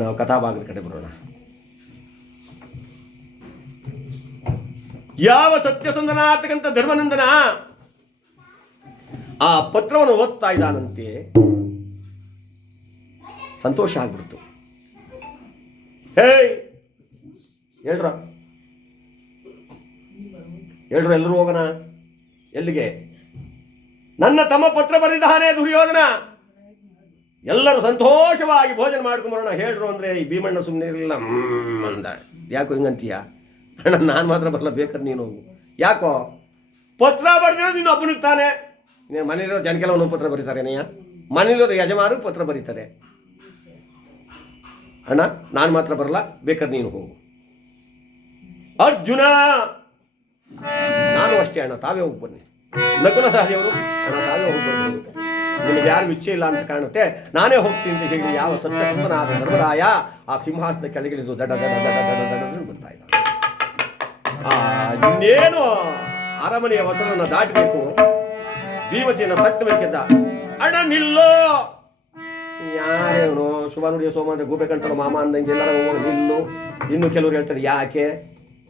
ನಾವು ಕಥಾಭಾಗದ ಕಡೆ ಬರೋಣ. ಯಾವ ಸತ್ಯಸಂಧನಾತಕ್ಕಂಥ ಧರ್ಮನಂದನ ಆ ಪತ್ರವನ್ನು ಓದ್ತಾ ಇದ್ದಾನಂತೆ. ಸಂತೋಷ ಆಗ್ಬಿಡ್ತು. ಹೇಯ್ ಹೇಳ್ರ ಎಲ್ಲರೂ ಹೋಗೋಣ. ಎಲ್ಲಿಗೆ? ನನ್ನ ತಮ್ಮ ಪತ್ರ ಬರೆದಿದ್ದಾನೆ ದುರ್ಯೋಧನ, ಎಲ್ಲರೂ ಸಂತೋಷವಾಗಿ ಭೋಜನ ಮಾಡ್ಕೊಂಬರೋಣ ಹೇಳ್ರು ಅಂದರೆ ಈ ಭೀಮಣ್ಣ ಸುಮ್ಮನೆ ಇರಲಿಲ್ಲ. ಅಂದ. ಯಾಕೋ ಹಿಂಗಂತೀಯ? ಅಣ್ಣ ನಾನು ಮಾತ್ರ ಬರಲ್ಲ, ಬೇಕಾದ್ರೆ ನೀನು ಹೋಗು. ಯಾಕೋ? ಪತ್ರ ಬರೆದಿರೋ ನೀನು ಒಬ್ಬನಿಗೆ ತಾನೆ. ನೀನು ಮನೇಲಿರೋ ಜನಕ್ಕೆಲ್ಲ ಒಂದೊಂದು ಪತ್ರ ಬರೀತಾರೆ. ನೀಯ ಮನೇಲಿರೋ ಯಜಮಾನರು ಪತ್ರ ಬರೀತಾರೆ. ಅಣ್ಣ ನಾನು ಮಾತ್ರ ಬರಲ್ಲ, ಬೇಕಾದ್ರೆ ನೀನು ಹೋಗು. ಅರ್ಜುನ ನಾನು ಅಷ್ಟೇ ಅಣ್ಣ, ತಾವೇ ಹೋಗಿ ಬನ್ನಿ. ನಕುಲ ಸಹದೇವರು ಅಣ್ಣ ತಾವೇ ಹೋಗಿ ಬರ್ಬೋದು, ನಿಮಗೆ ಯಾರು ಇಚ್ಛೆ ಇಲ್ಲ ಅಂತ ಕಾಣುತ್ತೆ, ನಾನೇ ಹೋಗ್ತೀನಿ ಅಂತ ಹೇಳಿ ಯಾವ ಸತ್ಯಸಂಧನಾದ ಧರ್ಮರಾಯ ಆ ಸಿಂಹಾಸನ ಕೆಳಗಿಳಿದು ದಡ ದಡ ದಡ ದಡ ದಡ ಬರ್ತಾ ಇದ್ದ. ಇನ್ನೇನು ಅರಮನೆಯ ಹೊಸಲನ್ನು ದಾಟಬೇಕು, ಭೀಮಸೇನ ತಟ್ಟಬೇಕಿದ್ದ. ಅಣ್ಣ ನಿಲ್ಲೋ, ಯಾರೇನು ಶುಭ ನುಡಿಯ ಸೋಮ ಅಂದ್ರೆ ಗೂಬೆ ಕಂಟಲ್ಲ ಮಾಮ ಅಂದಂಗೆ ಎಲ್ಲರ ಹೋಗೋದು ನಿಲ್ಲು. ಇನ್ನು ಕೆಲವ್ರು ಹೇಳ್ತಾರೆ ಯಾಕೆ,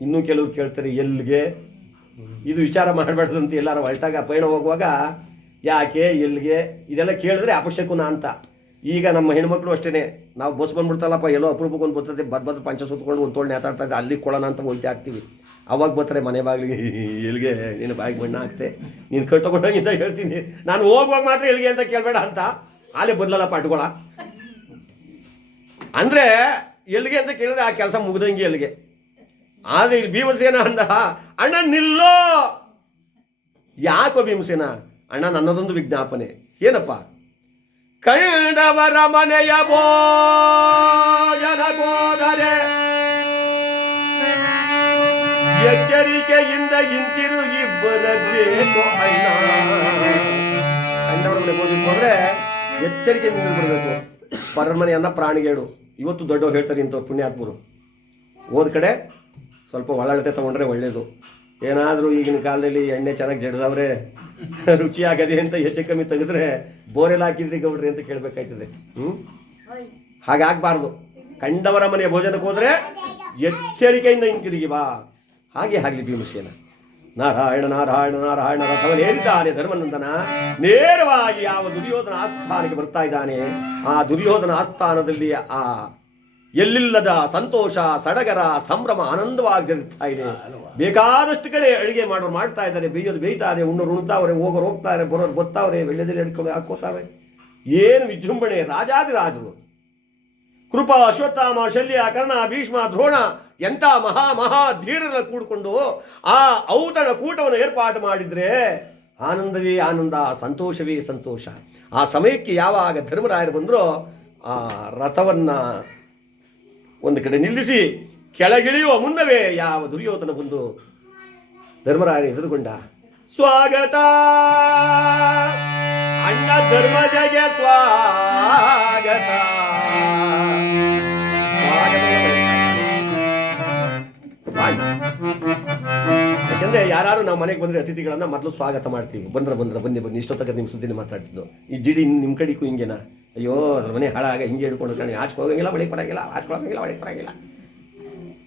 ಇನ್ನೂ ಕೆಲವ್ರು ಕೇಳ್ತಾರೆ ಎಲ್ಲಿಗೆ. ಇದು ವಿಚಾರ ಮಾಡಬಾರ್ದು ಅಂತ ಎಲ್ಲಾರು ಹೊರಟಾಗ ಪಯಣ ಹೋಗುವಾಗ ಯಾಕೆ ಎಲ್ಲಿಗೆ ಇದೆಲ್ಲ ಕೇಳಿದ್ರೆ ಅಪಶಕುನ ಅಂತ. ಈಗ ನಮ್ಮ ಹೆಣ್ಮಕ್ಳು ಅಷ್ಟೇ, ನಾವು ಬಸ್ ಬಂದ್ಬಿಡ್ತಲ್ಲಪ್ಪ ಎಲ್ಲೋ ಅಪರೂಪಕ್ಕೆ ಒಂದು ಬರ್ತದೆ, ಬದ್ ಪಂಚ ಸುತ್ಕೊಂಡು ಒಂದು ತೋಳು ನೇತಾಡ್ತಾ ಇದ್ದೆ, ಅಲ್ಲಿಗೆ ಕೊಡೋಣ ಅಂತ ಹೋಗ್ತಾ ಆಗ್ತೀವಿ. ಅವಾಗ ಬರ್ತಾರೆ ಮನೆ ಬಾಗಿಲಿಗೆ, ಎಲ್ಲಿಗೆ ನೀನು ಬಾಯಿಗೆ ಮಣ್ಣು ಹಾಕ್ತೆ, ನೀನು ಕಟ್ಕೊಂಡಂಗಿಂದ ಹೇಳ್ತೀನಿ, ನಾನು ಹೋಗುವಾಗ ಮಾತ್ರ ಎಲ್ಲಿಗೆ ಅಂತ ಕೇಳಬೇಡ ಅಂತ. ಆಲೇ ಬದಲಲ್ಲ ಪಾಟ್ಕೊಳ ಅಂದರೆ ಎಲ್ಲಿಗೆ ಅಂತ ಕೇಳಿದ್ರೆ ಆ ಕೆಲಸ ಮುಗ್ದಂಗೆ ಎಲ್ಲಿಗೆ. ಆದರೆ ಇಲ್ಲಿ ಭೀಮಸೇನ ಅಂದ, ಅಣ್ಣ ನಿಲ್ಲೋ. ಯಾಕೋ ಭೀಮಸೇನ? ಅಣ್ಣ ನನ್ನದೊಂದು ವಿಜ್ಞಾಪನೆ. ಏನಪ್ಪ? ಕಂಡವರ ಮನೆಯ ಭೋಜನ ಹೋದರೆ ಎಚ್ಚರಿಕೆಯಿಂದ ಹಿಂತಿರುಗಿ ಬರಬೇಕು ಅಣ್ಣ. ಕಂಡವರ ಮನೆ ಹೋಗ್ಬೇಕು ಅಂದ್ರೆ ಎಚ್ಚರಿಕೆಯಿಂದ ಬರಬೇಕು. ಪರರ ಮನೆ ಅನ್ನ ಪ್ರಾಣಿಗೇಡು. ಇವತ್ತು ದೊಡ್ಡವ್ರು ಹೇಳ್ತಾರೆ ಇಂಥವ್ರು ಪುಣ್ಯಾತ್ಮರು. ಹೋದ ಕಡೆ ಸ್ವಲ್ಪ ಒಳ್ಳಳತೆ ತಗೊಂಡ್ರೆ ಒಳ್ಳೇದು. ಏನಾದರೂ ಈಗಿನ ಕಾಲದಲ್ಲಿ ಎಣ್ಣೆ ಚೆನ್ನಾಗಿ ಜಡ್ದವ್ರೆ ರುಚಿ ಆಗದೆ ಅಂತ ಹೆಚ್ಚು ಕಮ್ಮಿ ತೆಗೆದ್ರೆ ಬೋರೆಲ್ಲ ಹಾಕಿದ್ರಿ ಗೌಡ್ರಿ ಅಂತ ಕೇಳಬೇಕಾಯ್ತದೆ. ಹಾಗಾಗಬಾರ್ದು. ಕಂಡವರ ಮನೆಯ ಭೋಜನಕ್ಕೆ ಹೋದರೆ ಎಚ್ಚರಿಕೆಯಿಂದ ಹಿಂತಿರುಗಿ ಬಾ. ಹಾಗೆ ಆಗಲಿ ಭೀಮಸೇನ. ನಾರಾಯಣ ನಾರಾಯಣ ನಾರಾಯಣ ರಥವನ್ನೇರಿದ್ದಾನೆ ಧರ್ಮನಂದನ. ನೇರವಾಗಿ ಯಾವ ದುರ್ಯೋಧನ ಆಸ್ಥಾನಕ್ಕೆ ಬರ್ತಾ ಇದ್ದಾನೆ. ಆ ದುರ್ಯೋಧನ ಆಸ್ಥಾನದಲ್ಲಿ ಆ ಎಲ್ಲಿಲ್ಲದ ಸಂತೋಷ, ಸಡಗರ, ಸಂಭ್ರಮ ಆನಂದವಾಗಿ ಜರುಗ್ತಾ ಇದೆ. ಬೇಕಾದಷ್ಟು ಕಡೆ ಅಡುಗೆ ಮಾಡೋರು ಮಾಡ್ತಾ ಇದ್ದಾರೆ, ಬೇಯೋದು ಬೇಯ್ತಾ ಇದೆ, ಉಣ್ಣೋರು ಉಣ್ತಾವ್ರೆ, ಹೋಗೋರು ಹೋಗ್ತಾರೆ, ಬರೋರು ಗೊತ್ತಾವ್ರೆ, ಬೆಳ್ಳೆದಲ್ಲಿ ಹಿಡ್ಕೊಂಡು ಹಾಕೋತಾವೆ. ಏನು ವಿಜೃಂಭಣೆ! ರಾಜಾದಿರಾಜರು ಕೃಪ, ಅಶ್ವತ್ಥಾಮ, ಶಲ್ಯ, ಕರ್ಣ, ಭೀಷ್ಮ, ದ್ರೋಣ ಎಂಥ ಮಹಾ ಧೀರರ ಕೂಡಿಕೊಂಡು ಆ ಔತಣ ಕೂಟವನ್ನು ಏರ್ಪಾಟು ಮಾಡಿದ್ರೆ ಆನಂದವೇ ಆನಂದ, ಸಂತೋಷವೇ ಸಂತೋಷ. ಆ ಸಮಯಕ್ಕೆ ಯಾವಾಗ ಧರ್ಮರಾಯರು ಬಂದರೋ ಆ ರಥವನ್ನು ಒಂದು ಕಡೆ ನಿಲ್ಲಿಸಿ ಕೆಳಗಿಳಿಯುವ ಮುನ್ನವೇ ಯಾವ ದುರ್ಯೋಧನ ಬಂದು ಧರ್ಮರಾಯನ ಎದುರುಗೊಂಡ. ಸ್ವಾಗತ ಅಣ್ಣ ಧರ್ಮಜಗೆ ಸ್ವಾಗತ. ಯಾಕೆಂದ್ರೆ ಯಾರು ನಾವು ಮನೆಗೆ ಬಂದ್ರೆ ಅತಿಥಿಗಳನ್ನ ಮೊದಲು ಸ್ವಾಗತ ಮಾಡ್ತೀವಿ. ಬನ್ನಿ ಇಷ್ಟೊತ್ತಕ ನಿಮ್ಮ ಸುದ್ದಿನ ಮಾತಾಡ್ತಿದ್ದು. ಈ ಜಿಡಿ ನಿಮ್ಮ ಕಡೆಗೂ ಹಿಂಗೇನಾ? ಅಯ್ಯೋ ಮನೆ ಹಾಳಾಗ ಹಿಂಗೆ ಹಿಡ್ಕೊಂಡು ಕಣೆ, ಆಚೆ ಹೋಗಂಗಿಲ್ಲ, ಒಳಗೆ ಬರೋಂಗಿಲ್ಲ, ಆಚ್ಕೊಳಂಗಿಲ್ಲ, ಒಳಗೆ ಬರೋಂಗಿಲ್ಲ,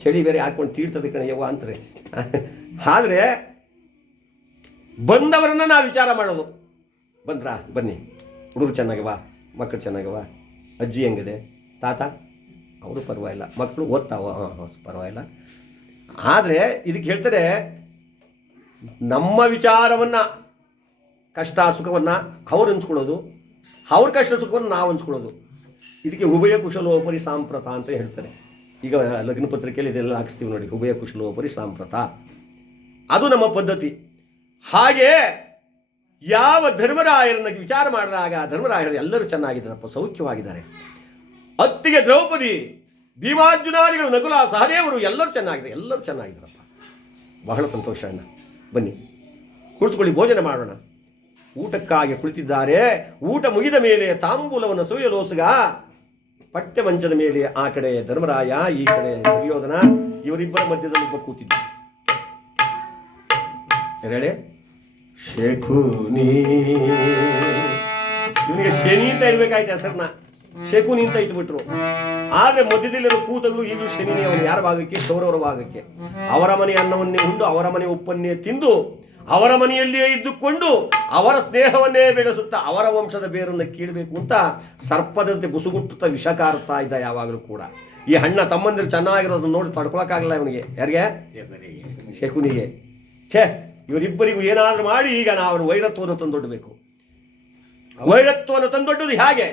ಚಳಿ ಬೇರೆ ಹಾಕ್ಕೊಂಡು ತೀಡ್ತದೆ ಕಣೆ ಯವ್ವ ಅಂತಾರೆ. ಆದರೆ ಬಂದವರನ್ನ ನಾವು ವಿಚಾರ ಮಾಡೋದು. ಬಂದ್ರಾ? ಬನ್ನಿ, ಹುಡುಗರು ಚೆನ್ನಾಗವ, ಮಕ್ಕಳು ಚೆನ್ನಾಗವ, ಅಜ್ಜಿ ಹೆಂಗಿದೆ, ತಾತ ಅವರು ಪರವಾಗಿಲ್ಲ, ಮಕ್ಕಳು ಓದ್ತಾವ, ಪರವಾಗಿಲ್ಲ. ಆದರೆ ಇದಕ್ಕೆ ಹೇಳ್ತಾರೆ ನಮ್ಮ ವಿಚಾರವನ್ನು, ಕಷ್ಟ ಸುಖವನ್ನು ಅವ್ರು ಹಂಚ್ಕೊಳ್ಳೋದು, ಅವ್ರ ಕಷ್ಟ ಸುಖವನ್ನು ನಾವು ಹಂಚ್ಕೊಳ್ಳೋದು. ಇದಕ್ಕೆ ಉಭಯ ಕುಶಲೋಪರಿ ಸಾಂಪ್ರತ ಅಂತ ಹೇಳ್ತಾರೆ. ಈಗ ಲಗ್ನ ಪತ್ರಿಕೆಯಲ್ಲಿ ಇದೆಲ್ಲ ಹಾಕಿಸ್ತೀವಿ ನೋಡಿ, ಉಭಯ ಕುಶಲೋಪರಿ ಸಾಂಪ್ರತ, ಅದು ನಮ್ಮ ಪದ್ಧತಿ. ಹಾಗೆ ಯಾವ ಧರ್ಮರಾಯರನ್ನ ವಿಚಾರ ಮಾಡಿದಾಗ ಧರ್ಮರಾಯರು ಎಲ್ಲರೂ ಚೆನ್ನಾಗಿದ್ದಾರಪ್ಪ, ಸೌಖ್ಯವಾಗಿದ್ದಾರೆ. ಅತ್ತಿಗೆ ದ್ರೌಪದಿ, ಭೀಮಾರ್ಜುನಾದಿಗಳು, ನಕುಲ, ಸಹದೇವರು ಎಲ್ಲರೂ ಚೆನ್ನಾಗಿದ್ದಾರಪ್ಪ. ಬಹಳ ಸಂತೋಷ ಅಣ್ಣ, ಬನ್ನಿ ಕುಳಿತುಕೊಳ್ಳಿ, ಭೋಜನ ಮಾಡೋಣ. ಊಟಕ್ಕಾಗಿ ಕುಳಿತಿದ್ದಾರೆ. ಊಟ ಮುಗಿದ ಮೇಲೆ ತಾಂಬೂಲವನ್ನು ಸವಿಯಲೋಸುಗ ಪಟ್ಟೆ ಮಂಚದ ಮೇಲೆ ಆ ಕಡೆ ಧರ್ಮರಾಯ, ಈ ಕಡೆ ದುರ್ಯೋಧನ, ಇವರಿಬ್ಬರ ಮಧ್ಯದಲ್ಲಿ ಒಬ್ಬ ಕೂತಿದ್ದ. ಎರಡೇ ಶಕುನಿ, ಇವನಿಗೆ ಶನಿ ಅಂತ ಇರ್ಬೇಕಾಯ್ತು ಹೆಸರನ್ನ. ಶಕುನಿ ಅಂತ ಇಟ್ಬಿಟ್ರು. ಆದ್ರೆ ಮಧ್ಯದಲ್ಲಿರೋ ಕೂತಗಳು ಈಗಲೂ ಶನಿನೇ ಅವನು. ಯಾರ ಭಾಗಕ್ಕೆ? ಕೌರವರ ಭಾಗಕ್ಕೆ. ಅವರ ಮನೆ ಅನ್ನವನ್ನೇ ಉಂಡು ಅವರ ಮನೆ ಉಪ್ಪನ್ನೇ ತಿಂದು ಅವರ ಮನೆಯಲ್ಲಿಯೇ ಇದ್ದುಕೊಂಡು ಅವರ ಸ್ನೇಹವನ್ನೇ ಬೆಳೆಸುತ್ತಾ ಅವರ ವಂಶದ ಬೇರನ್ನು ಕೀಳಬೇಕು ಅಂತ ಸರ್ಪದಂತೆ ಬುಸುಗುಟ್ಟುತ್ತಾ ವಿಷ ಕಾರುತ್ತಾ ಇದ್ದ ಯಾವಾಗಲೂ ಕೂಡ. ಈ ಅಣ್ಣ ತಮ್ಮಂದಿರು ಚೆನ್ನಾಗಿರೋದನ್ನ ನೋಡಿ ತಡ್ಕೊಳಕ್ಕಾಗಲ್ಲ ಇವನಿಗೆ. ಯಾರಿಗೆ? ಶಕುನಿಗೆ. ಛೇ, ಇವರಿಬ್ಬರಿಗೂ ಏನಾದರೂ ಮಾಡಿ ಈಗ ನಾವು ವೈರತ್ವವನ್ನು ತಂದೊಡ್ಡಬೇಕು. ವೈರತ್ವವನ್ನು ತಂದೊಡ್ಡುವುದು ಹೇಗೆ?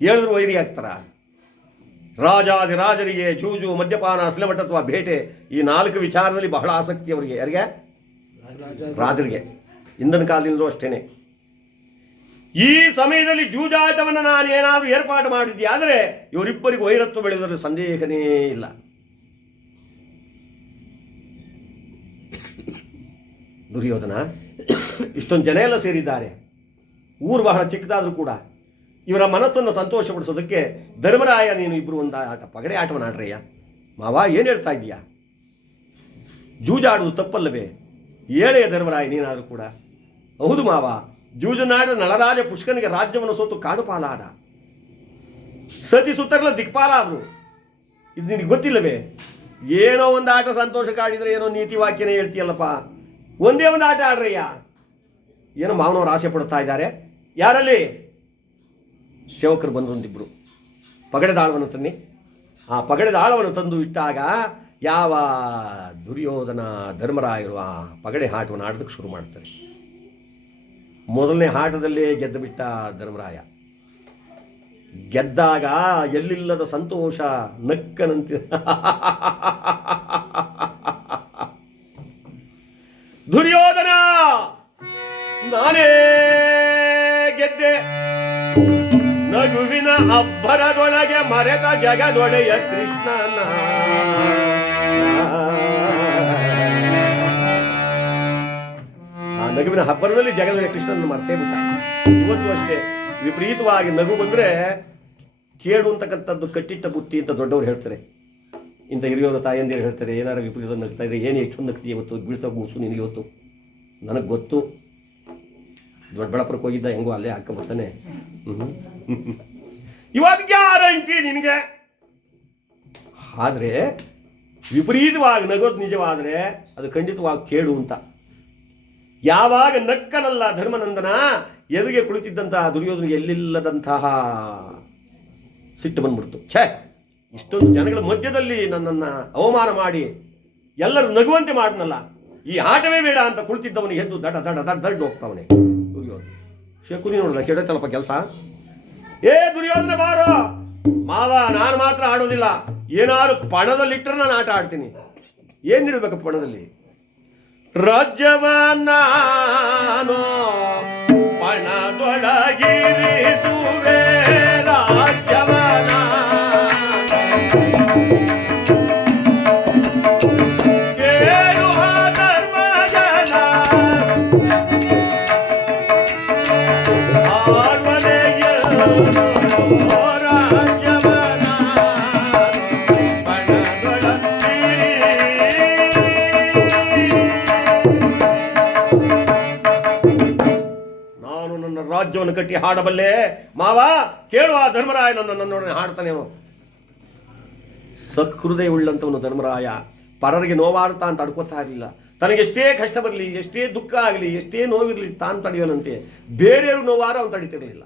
ಹೇಳಿದ್ರು ವೈರಿ ಆಗ್ತಾರ? ರಾಜರಿಗೆ ಜೂಜು, ಮದ್ಯಪಾನ, ಅಶ್ಲಮಠತ್ವ, ಬೇಟೆ ಈ 4 ವಿಚಾರದಲ್ಲಿ ಬಹಳ ಆಸಕ್ತಿ ಅವರಿಗೆ. ಯಾರಿಗೆ? ರಾಜರಿಗೆ. ಹಿಂದಿನ ಕಾಲದಿಂದಲೂ ಅಷ್ಟೇನೆ. ಈ ಸಮಯದಲ್ಲಿ ಜೂಜಾಟವನ್ನು ನಾನು ಏನಾದರೂ ಏರ್ಪಾಡು ಮಾಡಿದ್ದೆ ಆದರೆ ಇವರಿಬ್ಬರಿಗೂ ವೈರತ್ವ ಬೆಳೆದರೆ ಸಂದೇಹನೇ ಇಲ್ಲ. ದುರ್ಯೋಧನ ಇಷ್ಟೊಂದು ಜನ ಎಲ್ಲ ಸೇರಿದ್ದಾರೆ. ಊರು ಬಹಳ ಚಿಕ್ಕದಾದರೂ ಕೂಡ ಇವರ ಮನಸ್ಸನ್ನು ಸಂತೋಷಪಡಿಸೋದಕ್ಕೆ ಧರ್ಮರಾಯ ನೀನು ಇಬ್ಬರು ಒಂದು ಆಟ, ಪಗಡೆ ಆಟವನ್ನು ಆಡ್ರಯ್ಯ. ಮಾವ ಏನು ಹೇಳ್ತಾ ಇದ್ದೀಯಾ? ಜೂಜಾಡುವುದು ತಪ್ಪಲ್ಲವೇ? ಏಳೆಯ ಧರ್ಮರಾಯ ನೀನಾದರೂ ಕೂಡ. ಹೌದು ಮಾವ, ಜೂಜನಾಡ ನಳರಾಜ ಪುಷ್ಕನಿಗೆ ರಾಜ್ಯವನ್ನು ಸೋತು ಕಾಡುಪಾಲಾದ, ಸತಿ ಸುತ್ತರ್ಲ ದಿಕ್ಪಾಲ ಆದರು. ಇದು ನಿನಗೆ ಗೊತ್ತಿಲ್ಲವೇ? ಏನೋ ಒಂದು ಆಟ ಸಂತೋಷ ಕಾಡಿದ್ರೆ ಏನೋ ನೀತಿ ವಾಕ್ಯನೇ ಹೇಳ್ತೀಯಲ್ಲಪ್ಪ. ಒಂದೇ ಒಂದು ಆಟ ಆಡ್ರಯ್ಯ. ಏನೋ ಮಾವನವರು ಆಸೆ ಪಡ್ತಾ ಇದ್ದಾರೆ. ಯಾರಲ್ಲಿ? ಸೇವಕರು ಬಂದು ಒಂದಿಬ್ಬರು ಪಗಡೆ ದಾಳವನ್ನು ತನ್ನಿ. ಆ ಪಗಡೆ ದಾಳವನ್ನು ತಂದು ಇಟ್ಟಾಗ ಯಾವ ದುರ್ಯೋಧನ ಧರ್ಮರಾಯರು ಆ ಪಗಡೆ ಆಟವನ್ನು ಆಡೋದಕ್ಕೆ ಶುರು ಮಾಡ್ತಾರೆ. ಮೊದಲನೇ ಆಟದಲ್ಲೇ ಗೆದ್ದು ಬಿಟ್ಟ ಧರ್ಮರಾಯ. ಗೆದ್ದಾಗ ಎಲ್ಲಿಲ್ಲದ ಸಂತೋಷ, ನಕ್ಕನಂತೆ ದುರ್ಯೋಧನ ನಾನೇ ಗೆದ್ದೆ, ನಗುವಿನ ಅಬ್ಬರದೊಳಗೆ ಮರೆತ ಜಗದೊಡೆಯ ಕೃಷ್ಣನ. ಆ ನಗುವಿನ ಹಬ್ಬರದಲ್ಲಿ ಜಗದೊಡೆಯ ಕೃಷ್ಣನ ಮರ್ತೇ ಬಿಟ್ಟ. ಇವತ್ತು ಅಷ್ಟೇ ವಿಪರೀತವಾಗಿ ನಗು ಬಂದ್ರೆ ಕೇಡು ಅಂತಕ್ಕಂಥದ್ದು ಕಟ್ಟಿಟ್ಟ ಬುತ್ತಿ ಅಂತ ದೊಡ್ಡವರು ಹೇಳ್ತಾರೆ. ಇಂಥ ಹಿರಿಯೋರ ತಾಯಂದಿರು ಹೇಳ್ತಾರೆ, ಏನಾರು ವಿಪರೀತ ನಗ್ತಾ ಇದ್ರೆ ಏನು ಎಷ್ಟು ನಗ್ತಿ ಇವತ್ತು, ಬೀಳ್ತಾ ಮೂಸು ನಿನಗೆ ಇವತ್ತು. ನನಗೆ ಗೊತ್ತು, ದೊಡ್ಡಬಳ್ಳಾಪುರಕ್ಕೆ ಹೋಗಿದ್ದ, ಹೆಂಗೋ ಅಲ್ಲೇ ಹಾಕೊಂಡ್ಬರ್ತಾನೆ. ಇವಾಗ ಗ್ಯಾರಂಟಿ ನಿನಗೆ. ಆದರೆ ವಿಪರೀತವಾಗಿ ನಗೋದು ನಿಜವಾದರೆ ಅದು ಖಂಡಿತವಾಗಿ ಕೇಡು ಅಂತ. ಯಾವಾಗ ನಕ್ಕನಲ್ಲ ಧರ್ಮನಂದನ, ಎದುರಿಗೆ ಕುಳಿತಿದ್ದಂತಹ ದುರ್ಯೋಧನಿಗೆ ಎಲ್ಲಿಲ್ಲದಂತಹ ಸಿಟ್ಟು ಬಂದ್ಬಿಡ್ತು. ಛೇ, ಇಷ್ಟೊಂದು ಜನಗಳ ಮಧ್ಯದಲ್ಲಿ ನನ್ನನ್ನು ಅವಮಾನ ಮಾಡಿ ಎಲ್ಲರೂ ನಗುವಂತೆ ಮಾಡಿದ್ನಲ್ಲ, ಈ ಆಟವೇ ಬೇಡ ಅಂತ ಕುಳಿತಿದ್ದವನಿಗೆ ಎದ್ದು ದಡ ದಡ ದಡ ದಡ್ಡ ಹೋಗ್ತಾವನೆ ದುರ್ಯೋಧನ. ಶಕುನಿ ನೋಡಲ್ಲ, ಕೆಡತ್ತಲ್ಲಪ್ಪ ಕೆಲಸ. ಏ ದುರ್ಯೋಧನ ಬಾರೋ ಮಾವ, ನಾನು ಮಾತ್ರ ಆಡೋದಿಲ್ಲ, ಏನಾದ್ರು ಪಣದಲ್ಲಿಟ್ಟರೆ ನಾನು ಆಟ ಆಡ್ತೀನಿ. ಏನಿರ್ಬೇಕಪ್ಪ ಪಣದಲ್ಲಿ? ರಾಜ್ಯವ ನಾನು ಪಣದೊಳಗಿರಿಸುವೆ, ರಾಜ್ಯವ ಕೇಳುವ ಧರ್ಮಜನ ಆಳ್ವನೆಯ ರಾಜ್ಯವನ ನಾನು ನನ್ನ ರಾಜ್ಯವನ್ನು ಕಟ್ಟಿ ಹಾಡಬಲ್ಲೆ ಮಾವ, ಕೇಳುವ ಧರ್ಮರಾಯ ನನ್ನೊಡನೆ ಹಾಡ್ತಾನೇನೋ. ಸಹೃದಯ ಉಳ್ಳಂಥವನು ಧರ್ಮರಾಯ. ಪರರಿಗೆ ನೋವಾಡ್ತಾ ಅಂತ ಅಡ್ಕೋತಾ ಇರಲಿಲ್ಲ. ತನಗೆಷ್ಟೇ ಕಷ್ಟ ಬರಲಿ, ಎಷ್ಟೇ ದುಃಖ ಆಗಲಿ, ಎಷ್ಟೇ ನೋವಿರಲಿ ತಾನು ತಡೆಯೋನಂತೆ. ಬೇರೆಯವರು ನೋವಾರ ಅವನು ತಡೀತಿರಲಿಲ್ಲ.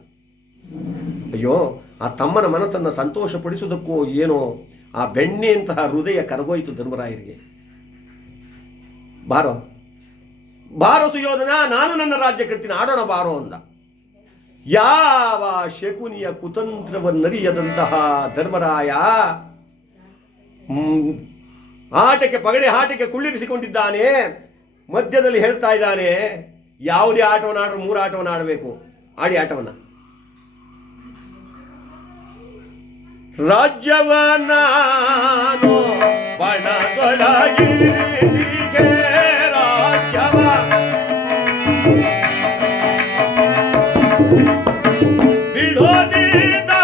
ಅಯ್ಯೋ, ಆ ತಮ್ಮನ ಮನಸ್ಸನ್ನು ಸಂತೋಷಪಡಿಸೋದಕ್ಕೂ ಏನೋ ಆ ಬೆಣ್ಣೆಯಂತಹ ಹೃದಯ ಕರಗೋಯಿತು ಧರ್ಮರಾಯರಿಗೆ. ಬಾರೋ ಬಾರೋ ಸುಯೋಧನ, ನಾನು ನನ್ನ ರಾಜ್ಯ ಕಟ್ತೀನಿ, ಆಡೋಣ ಬಾರೋ ಅಂದ. ಯಾವ ಶಕುನಿಯ ಕುತಂತ್ರವನ್ನರಿಯದಂತಹ ಧರ್ಮರಾಯ ಆಟಕ್ಕೆ ಪಗಡೆ ಆಟಕ್ಕೆ ಕುಳ್ಳಿರಿಸಿಕೊಂಡಿದ್ದಾನೆ. ಮಧ್ಯದಲ್ಲಿ ಹೇಳ್ತಾ ಇದ್ದಾನೆ, ಯಾವುದೇ ಆಟವನ್ನು ಆಡ್ರು 3 ಆಟವನ್ನು ಆಡಬೇಕು. ಆಡಿ ಆಟವನ್ನು. ರಾಜ್ಯವ ನಾನು ಬಣದೊಳಗಿರಿಸಿಗೆ, ರಾಜ್ಯವ ಬಿಡೋದಿದಾಳವ,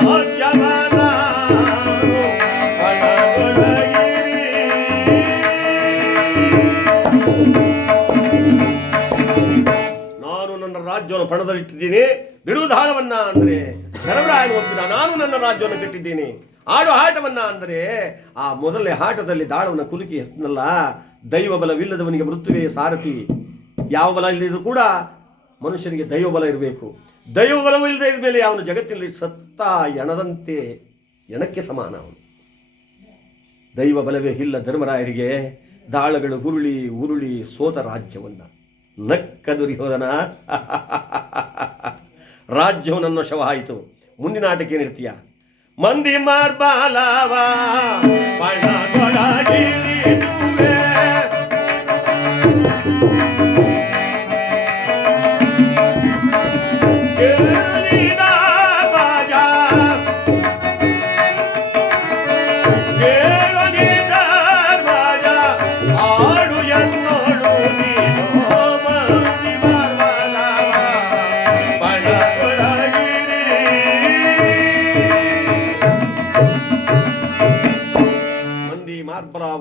ರಾಜ್ಯವ ನಾನು ಬಣದೊಳಗಿರಿ ರಾಜ್ಯವನ್ನು ಪಣದಲ್ಲಿಟ್ಟಿದ್ದೀನಿ, ಬಿಡುವುದು ದಾಳವನ್ನ ಅಂದರೆ ಧರ್ಮರಾಯನ ಒಪ್ಪಿದ, ನಾನು ನನ್ನ ರಾಜ್ಯವನ್ನು ಕಟ್ಟಿದ್ದೀನಿ. ಆಡು ಆಟವನ್ನ ಅಂದರೆ ಆ ಮೊದಲನೇ ಆಟದಲ್ಲಿ ದಾಳವನ್ನು ಕುಲುಕಿ ಹೆಸನಲ್ಲ, ದೈವ ಬಲವಿಲ್ಲದವನಿಗೆ ಮೃತ್ಯುವೇ ಸಾರಥಿ. ಯಾವ ಬಲ ಇಲ್ಲದಿದ್ರೂ ಕೂಡ ಮನುಷ್ಯನಿಗೆ ದೈವ ಬಲ ಇರಬೇಕು. ದೈವ ಬಲವಿಲ್ಲದೆ ಇದ್ದ ಮೇಲೆ ಅವನು ಜಗತ್ತಿನಲ್ಲಿ ಸತ್ತ ಎಣದಂತೆ ಎಣಕ್ಕೆ ಸಮಾನ. ಅವನು ದೈವ ಬಲವೇ ಇಲ್ಲ ಧರ್ಮರಾಯರಿಗೆ. ದಾಳಗಳು ಉರುಳಿ ಉರುಳಿ ಸೋತ ರಾಜ್ಯವನ್ನ ನಕ್ಕ ದುರ್ಯೋಧನ. ರಾಜ್ಯವು ನನ್ನ ಶವವಾಯಿತು. ಮುಂದಿನ ಆಟಕ್ಕೆ ಏನಿರ್ತೀಯ? ಮಂದಿ ಮಾರ್ಬಾಲವ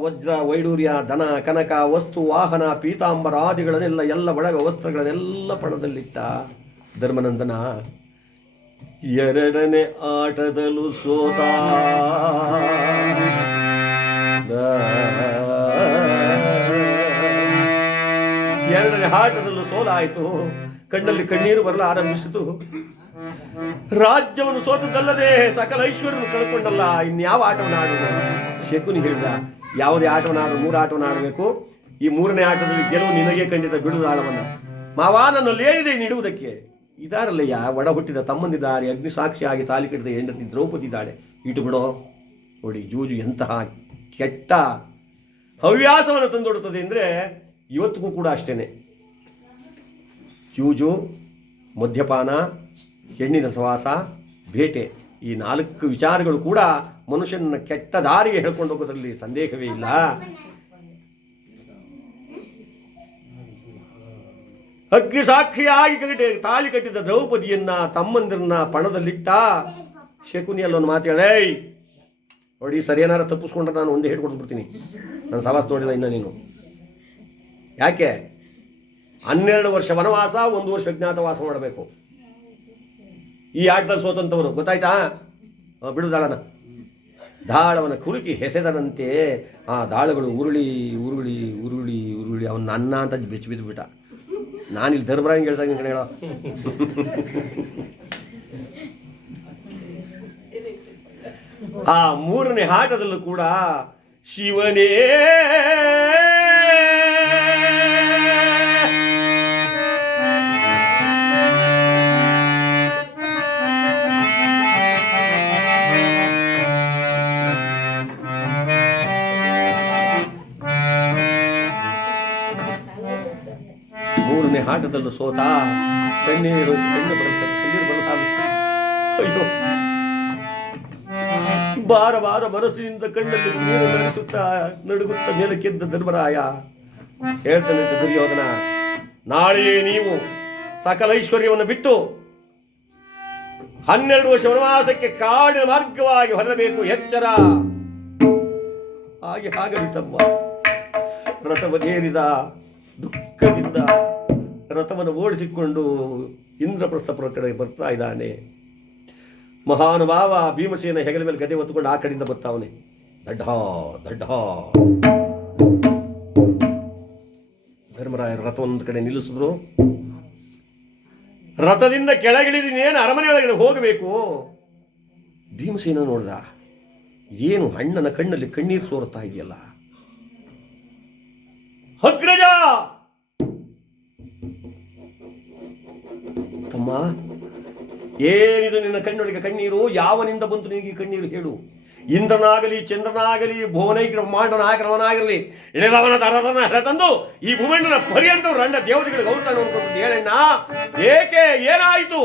ವಜ್ರ ವೈಡೂರ್ಯ ಧನ ಕನಕ ವಸ್ತು ವಾಹನ ಪೀತಾಂಬರಾದಿಗಳನ್ನೆಲ್ಲ ಎಲ್ಲ ಒಳಗ ವಸ್ತ್ರಗಳನ್ನೆಲ್ಲ ಪಣದಲ್ಲಿಟ್ಟ ಧರ್ಮನಂದನ ಎರಡನೇ ಆಟದಲ್ಲೂ ಸೋತ. ಎರಡನೇ ಆಟದಲ್ಲೂ ಸೋಲಾಯಿತು. ಕಣ್ಣಲ್ಲಿ ಕಣ್ಣೀರು ಬರಲು ಆರಂಭಿಸಿತು. ರಾಜ್ಯವನ್ನು ಸೋತದ್ದಲ್ಲದೆ ಸಕಲ ಐಶ್ವರ್ಯವನ್ನು ಕಳ್ಕೊಂಡಲ್ಲ, ಇನ್ಯಾವ ಆಟವನ್ನು ಆಡುವುದು? ಶಕುನಿ ಹೇಳಿದ, ಯಾವುದೇ ಆಟವನ್ನು ಆಡಲು 3 ಆಟವನ್ನು ಆಡಬೇಕು. ಈ 3ನೇ ಆಟದಲ್ಲಿ ಗೆಲುವು ನಿನಗೆ ಖಂಡಿತ, ಬಿಡುವುದು ಆಳವನ್ನು. ಮಾವ ನನ್ನಲ್ಲಿ ಏನಿದೆ ನೀಡುವುದಕ್ಕೆ? ಇದಾರಲ್ಲಯ್ಯ, ಒಡ ಹುಟ್ಟಿದ ತಮ್ಮಂದಿದ್ದಾರೆ, ಅಗ್ನಿಸಾಕ್ಷಿಯಾಗಿ ತಾಲಿ ಕಟ್ಟಿದ ಹೆಂಡತಿ ದ್ರೌಪದಿ ಇದ್ದಾಳೆ, ಇಟ್ಟು ಬಿಡೋ. ನೋಡಿ ಜೂಜು ಎಂತಹ ಕೆಟ್ಟ ಹವ್ಯಾಸವನ್ನು ತಂದೊಡುತ್ತದೆ ಅಂದರೆ ಇವತ್ತಿಗೂ ಕೂಡ ಅಷ್ಟೇನೆ. ಜೂಜು, ಮದ್ಯಪಾನ, ಹೆಣ್ಣಿನ ಸವಾಸ, ಬೇಟೆ, ಈ 4 ವಿಚಾರಗಳು ಕೂಡ ಮನುಷ್ಯನ ಕೆಟ್ಟ ದಾರಿಗೆ ಹೇಳ್ಕೊಂಡು ಹೋಗೋದ್ರಲ್ಲಿ ಸಂದೇಹವೇ ಇಲ್ಲ. ಅಗ್ನಿಸಾಕ್ಷಿಯಾಗಿ ತಾಳಿ ಕಟ್ಟಿದ ದ್ರೌಪದಿಯನ್ನ ತಮ್ಮಂದಿರನ್ನ ಪಣದಲ್ಲಿಟ್ಟ ಶಕುನಿಯಲ್ಲಿ ಒಂದು ಮಾತು ಹೇಳ, ನೋಡಿ ಸರಿಯೇನಾರ ತಪ್ಪಿಸ್ಕೊಂಡ್ರೆ ನಾನು ಒಂದೇ ಹೇಳ್ಕೊಂಡು ಬಿಡ್ತೀನಿ, ನಾನು ಸವಾಸ ನೋಡಿಲ್ಲ ಇನ್ನು ನೀನು. ಯಾಕೆ? 12 ವರ್ಷ ವನವಾಸ, 1 ವರ್ಷ ಅಜ್ಞಾತವಾಸ ಮಾಡಬೇಕು. ಈ ಆಟದಲ್ಲಿ ಸೋತಂತವರು ಗೊತ್ತಾಯ್ತಾ? ಬಿಡುದಾಳನ ದಾಳವನ ಕುಲುಕಿ ಹೆಸೆದನಂತೆ ಆ ದಾಳಗಳು ಉರುಳಿ ಉರುಳಿ ಉರುಳಿ ಉರುಳಿ ಅವನ್ನ ಅನ್ನ ಅಂತ ಬೆಚ್ಚಿ ಬಿದ್ದು ಬಿಟ್ಟ. ನಾನಿಲ್ಲಿ ಧರ್ಮರಾಯಂಗೆ ಹೇಳ್ದಂಗೆ ಕಣೆ ಹೇಳೋ. ಆ 3ನೇ ಆಟದಲ್ಲೂ ಕೂಡ ಶಿವನೇ ಆಟದಲ್ಲೂ ಸೋತ. ಕಣ್ಣೀರು ಬರುತ್ತೆ, ಕಣ್ಣೀರು ಬರುತ್ತೆ. ಅಯ್ಯೋ, ಬಾರ ಬಾರ ಮನಸ್ಸಿನಿಂದ ಕಣ್ಣಲ್ಲಿ ನೀರು ನಡೆಸುತ್ತಾ ನಡುಗುತ್ತಾ ಮೇಲಕ್ಕೆದ್ದ ಧರ್ಮರಾಯ ಹೇಳ್ತಾನಂತೆ ದುರ್ಯೋಧನ, ನಾಳೆಯೇ ನೀವು ಸಕಲ ಐಶ್ವರ್ಯವನ್ನು ಬಿಟ್ಟು 12 ವರ್ಷ ವನವಾಸಕ್ಕೆ ಕಾಡಿನ ಮಾರ್ಗವಾಗಿ ಹೊರಬೇಕು, ಎಚ್ಚರ. ಹಾಗೆ ಹಾಗಲಿ ತಮ್ಮ ರಥವನ್ನೇರಿದ ದುಃಖದಿಂದ ರಥವನ್ನು ಓಡಿಸಿಕೊಂಡು ಇಂದ್ರಪ್ರಸ್ಥಪುರ ಕಡೆ ಬರ್ತಾ ಇದ್ದಾನೆ. ಮಹಾನುಭಾವ ಭೀಮಸೇನ ಹೆಗಲ ಮೇಲೆ ಗದೆ ಹೊತ್ತುಕೊಂಡು ಆ ಕಡೆಯಿಂದ ಬರ್ತಾವನೆ. ದಡ್ಡ ದಡ್ಡ ಧರ್ಮರಾಯರು ರಥವೊಂದು ಕಡೆ ನಿಲ್ಲಿಸಿದ್ರು. ರಥದಿಂದ ಕೆಳಗಿಳಿದಿನೇನು ಅರಮನೆ ಒಳಗಡೆ ಹೋಗಬೇಕು. ಭೀಮಸೇನ ನೋಡ್ದ, ಏನು ಅಣ್ಣನ ಕಣ್ಣಲ್ಲಿ ಕಣ್ಣೀರು ಸೋರುತ್ತಾ ಇದೆಯಲ್ಲ. ಅಗ್ರಜ, ತಮ್ಮ ಏನಿದು ನಿನ್ನ ಕಣ್ಣೊಳಗೆ ಕಣ್ಣೀರು? ಯಾವನಿಂದ ಬಂತು ನಿನಗೆ ಕಣ್ಣೀರು ಹೇಳು? ಇಂದ್ರನಾಗಲಿ ಚಂದ್ರನಾಗಲಿ ಭುವನೈಕ ಬ್ರಹ್ಮಾಂಡನಾಗರವನಾಗಿರಲಿ ಇಳೆದವನ ದರದನ ಹೆಳೆತಂದು ಈ ಭೂಮಂಡಲ ಪರ್ಯಂತ ರಂಡ ದೇವತೆಗಳಿಗೆ ಗೌತಾನ ಅನ್ಕೊಂಡು ಹೇಳಣ್ಣ, ಏಕೆ ಏನಾಯಿತು?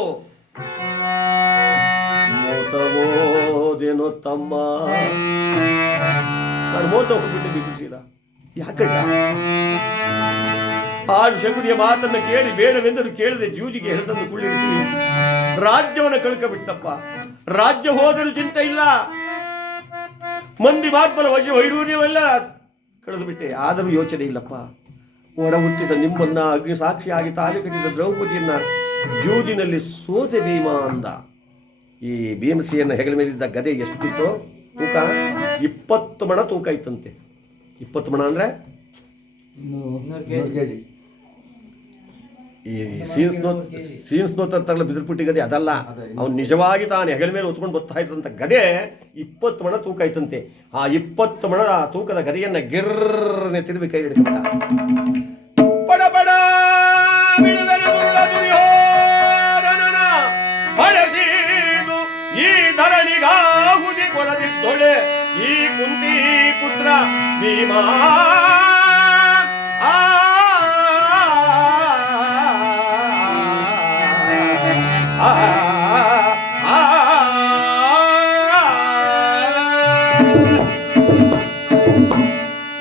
ಮೋಸವೋದೇನೋ ತಮ್ಮ, ನಾನು ಮೋಸ ಹೋಗ್ಬಿಟ್ಟು ಬಿಡಿಸಿದ. ಯಾಕಂಡ ಆ ಶಕುನಿಯ ಮಾತನ್ನು ಕೇಳಿ ಬೇಡವೆಂದರೂ ಕೇಳದೆ ಜೂಜಿಗೆ ಹೆಳೆತಂದು ಕುಳ್ಳಿರಿಸಿ ರಾಜ್ಯವನ್ನು ಕಳ್ಕಬಿಟ್ಟಪ್ಪ. ರಾಜ್ಯ ಹೋದರೂ ಚಿಂತೆ ಇಲ್ಲ, ಮಂದಿ ಮಾರ್ಬಲ ವೈಡೂರ್ಯವೆಲ್ಲ ಕಳೆದು ಬಿಟ್ಟೆ, ಆದರೂ ಯೋಚನೆ ಇಲ್ಲಪ್ಪ. ಒಡ ಹುಟ್ಟಿದ ನಿಮ್ಮನ್ನ ಅಗ್ನಿ ಸಾಕ್ಷಿಯಾಗಿ ತಾಲಿ ಕಟ್ಟಿದ ದ್ರೌಪದಿಯನ್ನ ಜೂಜಿನಲ್ಲಿ ಸೋತೆ ಭೀಮ ಅಂದ. ಈ ಭೀಮಸೆಯನ್ನು ಹೆಗಲ ಮೇಲಿದ್ದ ಗದೆ ಎಷ್ಟಿತ್ತು ತೂಕ? 20 ಮಣ ತೂಕ ಇತ್ತಂತೆ. 20 ಮಣ ಅಂದರೆ ಈ ಸೀನ್ಸ್ ನೋತಲ್ಲ ಬಿದಿರ್ಪುಟ್ಟಿ ಗದೆ ಅದಲ್ಲ. ಅವ್ನು ನಿಜವಾಗಿ ತಾನು ಹೆಗಲ ಮೇಲೆ ಹೊತ್ಕೊಂಡು ಬರ್ತಾ ಇದ್ದಂಥ ಗದೆ 20 ಮಣ ತೂಕ ಇತ್ತಂತೆ. ಆ 20 ಮಣ ತೂಕದ ಗದೆಯನ್ನ ಗಿರ್ರನೆ ತಿರುವಿ ಕೈ ಹಿಡಿದುಕೊಂಡ. ಬಡ ಬಡ ಈ ಧರಣಿಗಾಹುದಿ ಕೊಡದಿದ್ದೊಳೆ ಈ ಕುಂತಿ ಪುತ್ರ ಭೀಮಾ.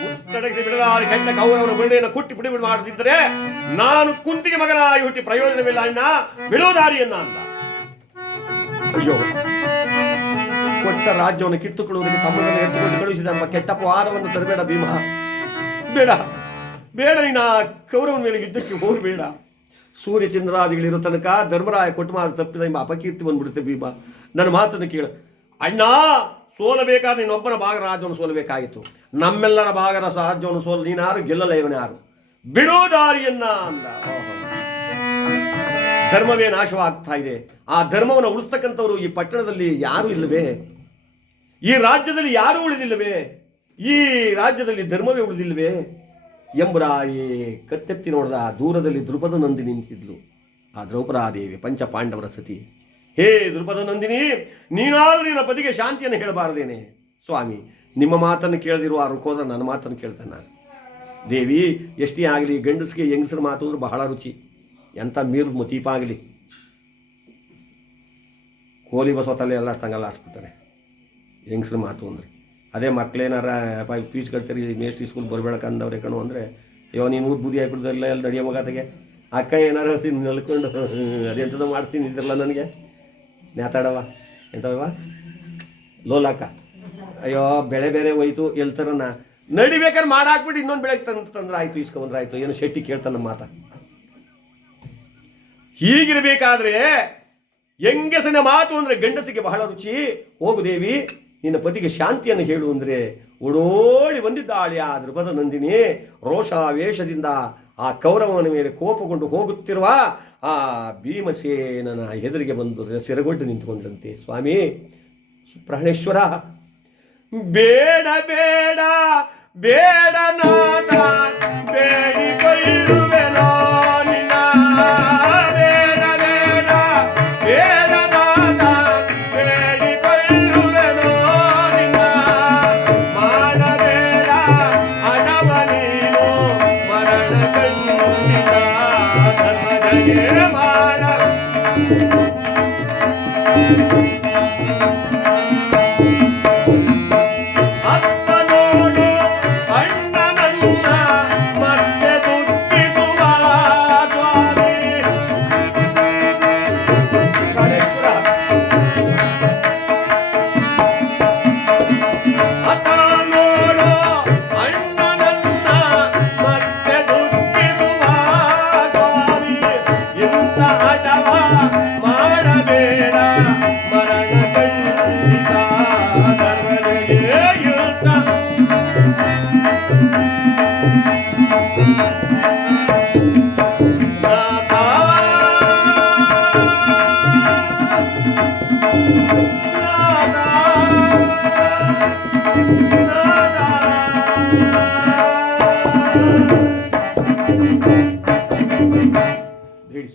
ಉತ್ತಡಗಿಸಿ ಬಿಡಲಾರಿ ಕೆಟ್ಟ ಕೌರವರ ಗುಂಡೆಯನ್ನು ಕುಟ್ಟಿ ಪುಡಿ ಬಿಡಿ ಮಾಡುತ್ತಿದ್ದರೆ ನಾನು ಕುಂತಿಗೆ ಮಗನಾಗಿ ಹುಟ್ಟಿ ಪ್ರಯೋಜನವಿಲ್ಲ ಅಣ್ಣ, ಬಿಡೋದಾರಿಯನ್ನ ಅಂದ. ಅಯ್ಯೋ, ಕೊಟ್ಟ ರಾಜ್ಯವನ್ನು ಕಿತ್ತುಕೊಳ್ಳುವುದಕ್ಕೆ ತಮ್ಮನ್ನು ಎತ್ತುಕೊಂಡು ಕಳುಹಿಸಿದ ಎಂಬ ಕೆಟ್ಟ ಅಪವಾದವನ್ನು ತರಬೇಡ ಭೀಮ. ಬೇಡ ಬೇಡ, ನೀನು ಆ ಕೌರವನ ಮೇಲೆ ಯುದ್ಧಕ್ಕೆ ಹೋಗಬೇಡ. ಸೂರ್ಯ ಚಂದ್ರಾದಿಗಳಿರೋ ತನಕ ಧರ್ಮರಾಯ ಕೊಟ್ಟು ಮಾತು ತಪ್ಪಿದ ಎಂಬ ಅಪಕೀರ್ತಿ ಬಂದ್ಬಿಡುತ್ತೆ ಭೀಮ. ನನ್ನ ಮಾತನ್ನು ಕೇಳು ಅಣ್ಣ. ಸೋಲಬೇಕಾದ್ರೆ ನೀನೊಬ್ಬನ ಭಾಗರ ರಾಜ್ಯವನ್ನು ಸೋಲಬೇಕಾಗಿತ್ತು. ನಮ್ಮೆಲ್ಲರ ಭಾಗರ ರಾಜ್ಯವನ್ನು ಸೋಲು ನೀನಾರು, ಗೆಲ್ಲಲ್ಲ ಇವನ್ಯಾರು. ಬಿಡೋ ದಾರಿಯನ್ನ ಅಂದ. ಧರ್ಮವೇ ನಾಶವಾಗ್ತಾ ಇದೆ. ಆ ಧರ್ಮವನ್ನು ಉಳಿಸ್ತಕ್ಕಂಥವ್ರು ಈ ಪಟ್ಟಣದಲ್ಲಿ ಯಾರೂ ಇಲ್ಲವೇ? ಈ ರಾಜ್ಯದಲ್ಲಿ ಯಾರೂ ಉಳಿದಿಲ್ಲವೇ? ಈ ರಾಜ್ಯದಲ್ಲಿ ಧರ್ಮವೇ ಉಳಿದಿಲ್ಲವೇ ಎಂಬುದಾಗಿ ಕತ್ತೆತ್ತಿ ನೋಡಿದ. ದೂರದಲ್ಲಿ ದ್ರುಪದ ನಂದಿನಿ ನಿಂತಿದ್ಲು. ಆ ದ್ರೌಪದಾದೇವಿ ಪಂಚ ಪಾಂಡವರ ಸತಿ. ಹೇ ದ್ರುಪದ ನಂದಿನಿ, ನೀನಾದರೂ ನಿನ್ನ ಪತಿಗೆ ಶಾಂತಿಯನ್ನು ಹೇಳಬಾರದೇನೆ? ಸ್ವಾಮಿ, ನಿಮ್ಮ ಮಾತನ್ನು ಕೇಳದಿರುವ ಆ ರುಕೋದ ನನ್ನ ಮಾತನ್ನು ಕೇಳ್ತಾನೆ. ದೇವಿ, ಎಷ್ಟೇ ಆಗಲಿ ಗಂಡಸಿಗೆ ಹೆಂಗಸರ ಮಾತು ಅಂದ್ರೆ ಬಹಳ ರುಚಿ. ಎಂಥ ಮೀರು ಮತೀಪ ಆಗಲಿ, ಕೋಲಿ ಬಸವತಲ್ಲಿ ಎಲ್ಲ ತಂಗಲ್ಲ ಆಡ್ಸ್ಬಿಡ್ತಾರೆ ಹೆಂಗಸ್ರ ಮಾತು ಅಂದರೆ. ಅದೇ ಮಕ್ಕಳೇನಾರ ಫೀಸ್ ಕಟ್ತೀರಿ ಮೇಸ್ಟ್ರಿ ಸ್ಕೂಲ್ ಬರಬೇಕಂದವ್ರೆ ಕಣು ಅಂದರೆ, ಅಯ್ಯೋ ನೀನು ಊರು ಬುದ್ಧಿ ಹಾಕ್ಬಿಡ್ದಲ್ಲ ಎಲ್ಲ ದಡಿಯ ಮಗತೆಗೆ ಅಕ್ಕ ಏನಾರು ನಲ್ಕೊಂಡು ಅದೆಂಥದ್ದು ಮಾಡ್ತೀನಿ ಇದ್ರಲ್ಲ ನನಗೆ ನ್ಯಾತಾಡವ ಎಂಥವ ಲೋಲಾಕ. ಅಯ್ಯೋ ಬೆಳೆ ಬೇರೆ ಹೋಯ್ತು ಎಲ್ತಾರನ್ನ ನಡಿಬೇಕಾದ್ರೆ ಮಾಡಾಕ್ಬಿಟ್ಟು ಇನ್ನೊಂದು ಬೆಳೆಗೆ ತಂದ್ರೆ ಆಯಿತು, ಇಸ್ಕೊಂಡ್ರೆ ಆಯಿತು. ಏನು ಶೆಟ್ಟಿ ಕೇಳ್ತಾನೆ ಮಾತ. ಹೀಗಿರಬೇಕಾದ್ರೆ ಹೆಂಗಸನ ಮಾತು ಅಂದರೆ ಗಂಡಸಿಗೆ ಬಹಳ ರುಚಿ. ಹೋಗು ದೇವಿ, ನಿನ್ನ ಪತಿಗೆ ಶಾಂತಿಯನ್ನು ಹೇಳು ಅಂದರೆ ಓಡೋಡಿ ಬಂದಿದ್ದಾಳೆ ಆ ದ್ರುಪದ ನಂದಿನಿ. ರೋಷಾವೇಶದಿಂದ ಆ ಕೌರವನ ಮೇಲೆ ಕೋಪಗೊಂಡು ಹೋಗುತ್ತಿರುವ ಆ ಭೀಮಸೇನನ ಎದುರಿಗೆ ಬಂದು ಸಿರಗೊಡ್ಡು ನಿಂತುಕೊಂಡಂತೆ. ಸ್ವಾಮಿ ಪ್ರಾಣೇಶ್ವರ, ಬೇಡ ಬೇಡ ಬೇಡ ನಾಥ, ಬೇಡಿಕೊಳ್ಳುವೆನೋ ನಿನ್ನ. ಬೇಡ ಬೇಡ ಬೇಡ ನಾಥ, ಬೇಡಿಕೊಳ್ಳುವೆನೋ ನಿನ್ನ. ಮಾಡಬೇಡ ಅಡವ ನೀನು ಮರಣ ಖಂಡಿತ, ಧರ್ಮದಗೆ ಮಾಡ.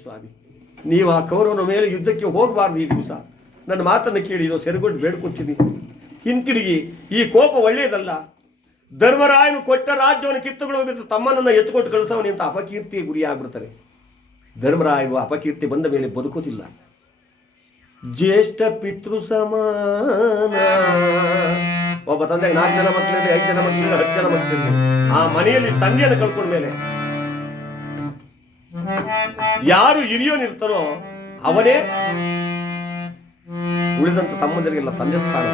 ಸ್ವಾಮಿ, ನೀವು ಆ ಕೌರವನ ಮೇಲೆ ಯುದ್ಧಕ್ಕೆ ಹೋಗಬಾರ್ದು ಈ ದಿವಸ. ನನ್ನ ಮಾತನ್ನು ಕೇಳಿ ಇದು ಸೆರಗೊಟ್ಟು ಬೇಡ್ಕೊತೀನಿ. ಹಿಂತಿರುಗಿ. ಈ ಕೋಪ ಒಳ್ಳೆಯದಲ್ಲ. ಧರ್ಮರಾಯನು ಕೊಟ್ಟ ರಾಜ್ಯವನ್ನು ಕಿತ್ತುಕೊಳ್ಳೋದು ತಮ್ಮನನ್ನು ಎತ್ತುಕೊಟ್ಟು ಕಳಿಸೋನಿಂತ ಅಪಕೀರ್ತಿಗೆ ಗುರಿಯಾಗ್ಬಿಡ್ತಾರೆ. ಧರ್ಮರಾಯನು ಅಪಕೀರ್ತಿ ಬಂದ ಮೇಲೆ ಬದುಕೋದಿಲ್ಲ. ಜ್ಯೇಷ್ಠ ಪಿತೃ ಸಮಾನ. ಒಬ್ಬ ತಂದೆಗೆ 4 ಜನ ಮಕ್ಕಳಿರಲಿ, 5 ಜನ ಮಕ್ಕಳಿರಲಿ, 10 ಜನ ಮಕ್ಕಳಿರಲಿ, ಆ ಮನೆಯಲ್ಲಿ ತಂದೆಯನ್ನು ಕಳ್ಕೊಂಡ ಮೇಲೆ ಯಾರು ಹಿರಿಯೋನಿರ್ತಾರೋ ಅವನೇ ಉಳಿದಂತ ತಮ್ಮಂದರಿಗೆಲ್ಲ ತಂದೆ ಸ್ಥಾನ.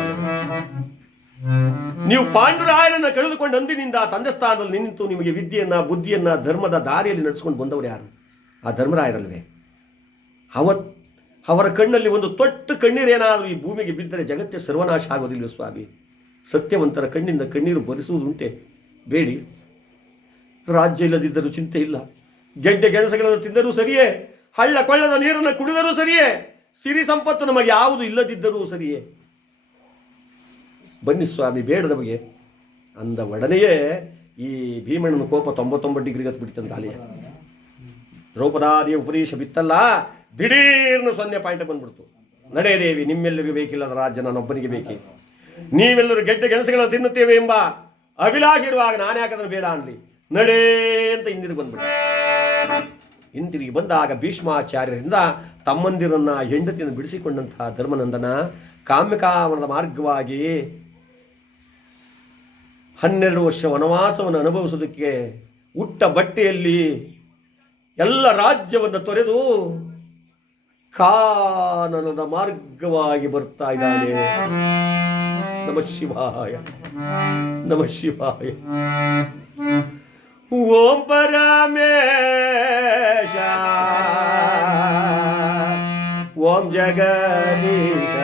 ನೀವು ಪಾಂಡುರಾಯನನ್ನು ಕಳೆದುಕೊಂಡು ಅಂದಿನಿಂದ ತಂದೆ ಸ್ಥಾನದಲ್ಲಿ ನಿಂತು ನಿಮಗೆ ವಿದ್ಯೆಯನ್ನ ಬುದ್ಧಿಯನ್ನ ಧರ್ಮದ ದಾರಿಯಲ್ಲಿ ನಡೆಸ್ಕೊಂಡು ಬಂದವರು ಯಾರು? ಆ ಧರ್ಮರಾಯರಲ್ವೇ? ಅವರ ಕಣ್ಣಲ್ಲಿ ಒಂದು ತೊಟ್ಟು ಕಣ್ಣೀರೇನಾದರೂ ಈ ಭೂಮಿಗೆ ಬಿದ್ದರೆ ಜಗತ್ತೇ ಸರ್ವನಾಶ ಆಗೋದಿಲ್ಲ ಸ್ವಾಮಿ. ಸತ್ಯವಂತರ ಕಣ್ಣಿಂದ ಕಣ್ಣೀರು ಬರಿಸುವುದುಂಟೆ? ಬೇಡಿ. ರಾಜ್ಯ ಇಲ್ಲದಿದ್ದರೂ ಚಿಂತೆ ಇಲ್ಲ, ಗೆಡ್ಡೆ ಗೆಣಸುಗಳನ್ನು ತಿಂದರೂ ಸರಿಯೇ, ಹಳ್ಳ ಕೊಳ್ಳದ ನೀರನ್ನು ಕುಡಿದರೂ ಸರಿಯೇ, ಸಿರಿ ಸಂಪತ್ತು ನಮಗೆ ಯಾವುದು ಇಲ್ಲದಿದ್ದರೂ ಸರಿಯೇ. ಬನ್ನಿ ಸ್ವಾಮಿ, ಬೇಡ ನಮಗೆ ಅಂದ ಒಡನೆಯೇ ಈ ಭೀಮಣ್ಣನ ಕೋಪ 99 ಡಿಗ್ರಿಗೆ ಹತ್ಬಿಡ್ತಂತ ಅಲ್ಲಿಯ. ದ್ರೌಪದಾದಿಯ ಉಪದೇಶ ಬಿತ್ತಲ್ಲ, ದಿಢೀರ್ನು 0 ಪಾಯಿಂಟ್ ಬಂದ್ಬಿಡ್ತು. ನಡೆಯದೇವಿ, ನಿಮ್ಮೆಲ್ಲರಿಗೂ ಬೇಕಿಲ್ಲದ ರಾಜ್ಯ ನಾನೊಬ್ಬನಿಗೆ ಬೇಕೇ. ನೀವೆಲ್ಲರೂ ಗೆಡ್ಡೆ ಗೆಣಸುಗಳನ್ನು ತಿನ್ನುತ್ತೇವೆ ಎಂಬ ಅಭಿಲಾಷೆ ಇರುವಾಗ ನಾನು ಯಾಕಂದ್ರೆ ಬೇಡ ಅನ್ಲಿ, ನಡೇ ಅಂತ ಹಿಂದಿರುಗಿ ಬಂದ್ಬಿಟ್ಟು. ಹಿಂದಿರುಗಿ ಬಂದಾಗ ಭೀಷ್ಮಾಚಾರ್ಯರಿಂದ ತಮ್ಮಂದಿರನ್ನ ಹೆಂಡತಿಯನ್ನು ಬಿಡಿಸಿಕೊಂಡಂತಹ ಧರ್ಮನಂದನ ಕಾಮ್ಯಕಾಮನದ ಮಾರ್ಗವಾಗಿ 12 ವರ್ಷ ವನವಾಸವನ್ನು ಅನುಭವಿಸೋದಕ್ಕೆ ಉಟ್ಟ ಬಟ್ಟೆಯಲ್ಲಿ ಎಲ್ಲ ರಾಜ್ಯವನ್ನು ತೊರೆದು ಕಾನನದ ಮಾರ್ಗವಾಗಿ ಬರ್ತಾ ಇದ್ದಾನೆ. ನಮಃ ಶಿವಾಯ, ನಮಃ ಶಿವಾಯ. ಓಂ ಪರಮೇಶ, ಓಂ ಜಗದೀಶ.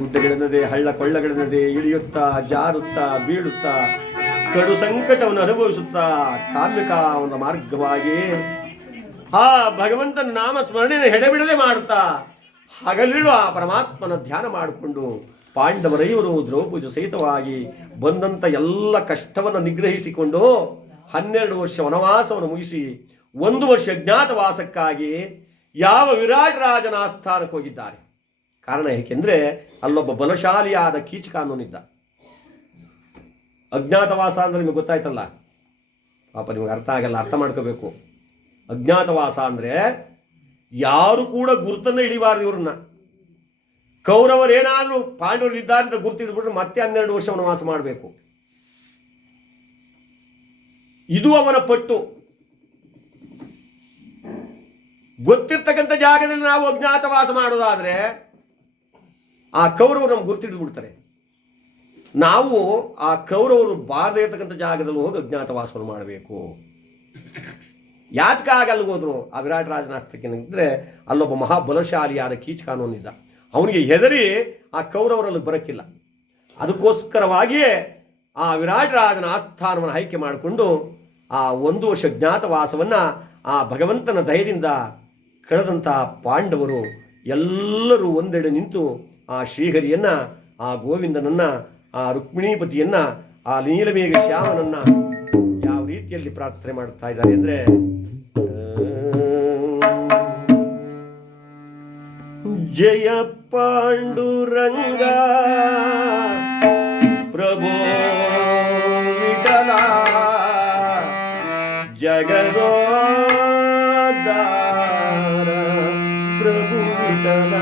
ಗುಡ್ಡಗಳೆನ್ನದೆ ಹಳ್ಳ ಕೊಳ್ಳಗಳೆನ್ನದೆ ಇಳಿಯುತ್ತಾ ಜಾರುತ್ತಾ ಬೀಳುತ್ತಾ ಕಡು ಸಂಕಟವನ್ನು ಅನುಭವಿಸುತ್ತಾ ಕಾಮ್ಯಕಾವನ ಮಾರ್ಗವಾಗಿ ಆ ಭಗವಂತನ ನಾಮ ಸ್ಮರಣೆಯನ್ನು ಎಡೆಬಿಡದೆ ಮಾಡುತ್ತಾ ಹಗಲಿರುಳು ಆ ಪರಮಾತ್ಮನ ಧ್ಯಾನ ಮಾಡಿಕೊಂಡು ಪಾಂಡವರೈವರು ದ್ರೌಪದಿ ಸಹಿತವಾಗಿ ಬಂದಂಥ ಎಲ್ಲ ಕಷ್ಟವನ್ನು ನಿಗ್ರಹಿಸಿಕೊಂಡು 12 ವರ್ಷ ವನವಾಸವನ್ನು ಮುಗಿಸಿ 1 ವರ್ಷ ಅಜ್ಞಾತವಾಸಕ್ಕಾಗಿ ಯಾವ ವಿರಾಟ್ ರಾಜನ ಆಸ್ಥಾನಕ್ಕೆ ಹೋಗಿದ್ದಾರೆ. ಕಾರಣ ಏಕೆಂದರೆ ಅಲ್ಲೊಬ್ಬ ಬಲಶಾಲಿಯಾದ ಕೀಚಕ ಅನ್ನೋನಿದ್ದ. ಅಜ್ಞಾತವಾಸ ಅಂದರೆ ನಿಮಗೆ ಗೊತ್ತಾಯ್ತಲ್ಲ, ಪಾಪ ನಿಮಗೆ ಅರ್ಥ ಆಗಲ್ಲ, ಅರ್ಥ ಮಾಡ್ಕೋಬೇಕು. ಅಜ್ಞಾತವಾಸ ಅಂದರೆ ಯಾರು ಕೂಡ ಗುರುತನ್ನು ಹಿಡಿಬಾರ್ದು ಇವ್ರನ್ನ. ಕೌರವರೇನಾದರೂ ಪಾಂಡವರಿದ್ದಾರೆ ಅಂತ ಗುರುತಿಡ್ಬಿಟ್ರೆ ಮತ್ತೆ 12 ವರ್ಷ ವನವಾಸ ಮಾಡಬೇಕು. ಇದು ಅವನ ಪಟ್ಟು. ಗೊತ್ತಿರ್ತಕ್ಕಂಥ ಜಾಗದಲ್ಲಿ ನಾವು ಅಜ್ಞಾತವಾಸ ಮಾಡೋದಾದ್ರೆ ಆ ಕೌರವರು ನಮ್ಗೆ ಗುರುತಿಡಿದು ಬಿಡ್ತಾರೆ. ನಾವು ಆ ಕೌರವರು ಬಾರದೇ ಇರ್ತಕ್ಕಂಥ ಜಾಗದಲ್ಲಿ ಹೋಗಿ ಅಜ್ಞಾತವಾಸವನ್ನು ಮಾಡಬೇಕು. ಯಾತಕ್ಕಾಗಲ್ಲಿ ಹೋದ್ರು ಆ ವಿರಾಟ್ ರಾಜನ ಹಸ್ತಕ್ಕೆ ನಿಂತರೆ ಅಲ್ಲೊಬ್ಬ ಮಹಾಬಲಶಾಲಿಯಾದ ಕೀಚಕ ಅನ್ನೋನಿದ್ದ. ಅವನಿಗೆ ಹೆದರಿ ಆ ಕೌರವರಲ್ಲಿ ಬರೋಕ್ಕಿಲ್ಲ. ಅದಕ್ಕೋಸ್ಕರವಾಗಿಯೇ ಆ ವಿರಾಟ್ ರಾಜನ ಆಸ್ಥಾನವನ್ನು ಆಯ್ಕೆ ಮಾಡಿಕೊಂಡು ಆ 1 ವರ್ಷ ಜ್ಞಾತವಾಸವನ್ನು ಆ ಭಗವಂತನ ಧೈರ್ಯದಿಂದ ಕಳೆದಂತಹ ಪಾಂಡವರು ಎಲ್ಲರೂ ಒಂದೆಡೆ ನಿಂತು ಆ ಶ್ರೀಹರಿಯನ್ನ, ಆ ಗೋವಿಂದನನ್ನ, ಆ ರುಕ್ಮಿಣೀಪತಿಯನ್ನ, ಆ ನೀಲಮೇಘ ಶ್ಯಾಮನನ್ನ ಯಾವ ರೀತಿಯಲ್ಲಿ ಪ್ರಾರ್ಥನೆ ಮಾಡ್ತಾ ಇದ್ದಾರೆ ಅಂದರೆ, ಜಯ ಪಾಂಡುರಂಗ ಪ್ರಭೋ ವಿಠಲ ಜಗದೋದ್ಧಾರ ಪ್ರಭು ವಿಠಲ.